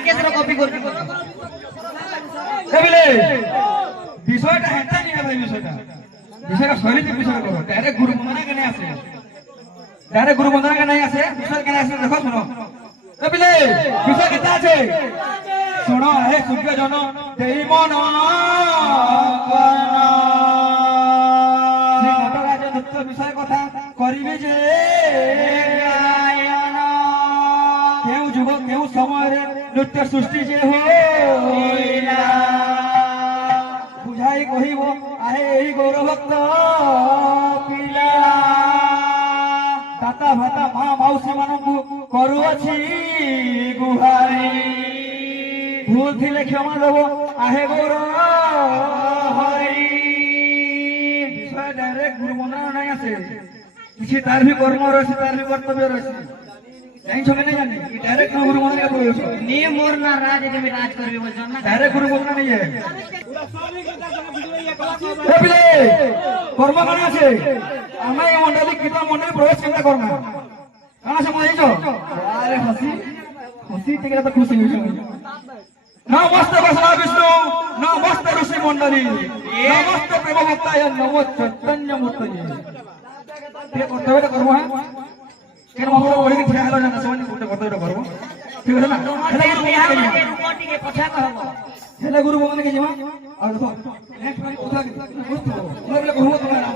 রাকেশর কপি করবি বুঝলে বিষয়টা হেঁটা নিয়ে ভাই বিষয়টা শৈলীর বিষয়টা করো ডাইরেক্ট গুরু বন্দনা কেন আসে ডাইরেক্ট গুরু বন্দনা কেন আসে বিষয় কেন আসে দেখো শোনো বুঝলে বিষয় কেতে আছে শোনো হে সূর্য জন দেই মন শ্রী নটরাজ নৃত্য বিষয় কথা করিবে যে কেউ যুগ কেউ সময়ে নৃত্য সৃষ্টি যে হইলা বুঝাই কহিব আহে এই গৌরভক্ত পিলা দাতা ভাতা মা মাউসী ମାନଙ୍କୁ କରୁଅଛି ଗୁହାରି ভুল ଥିଲେ ক্ষমা দেব আহে গৌর হরি বিষয় ডাইরেক্ট গুরু বন্দনা নাই আছে কিছু তার ভি কর্ম রয়েছে তার ভি কর্তব্য রয়েছে জানিছো কি না জানি ডাইরেক্ট গুরু বন্দনা কে বলছো নিয়ে মোর না রাজ তুমি রাজ করবি বলছো না ডাইরেক্ট গুরু বন্দনা নেই বলে কর্ম কোন আছে আমরা এই মন্ডলী কীর্তন মন্ডলী প্রবেশ কেমনে করব কোন আছে বুঝাইছো আরে হসি হসি থেকে তো খুশি হইছো নমস্তে বসনা বিষ্ণু নমস্তে ঋষি মন্ডলী নমস্তে প্রেম ভক্তায় নমো চৈতন্য মূর্তয়ে তে কর্তব্যটা করব হ্যাঁ কেন মহল বলি ঠিয়া হলো না সবাই কর্তব্যটা করব ঠিক আছে না হেলে গুরু বন্দনা কে যাবা আর দেখো নেক্সট কথা বুঝতো বলে কহবো তোমার নাম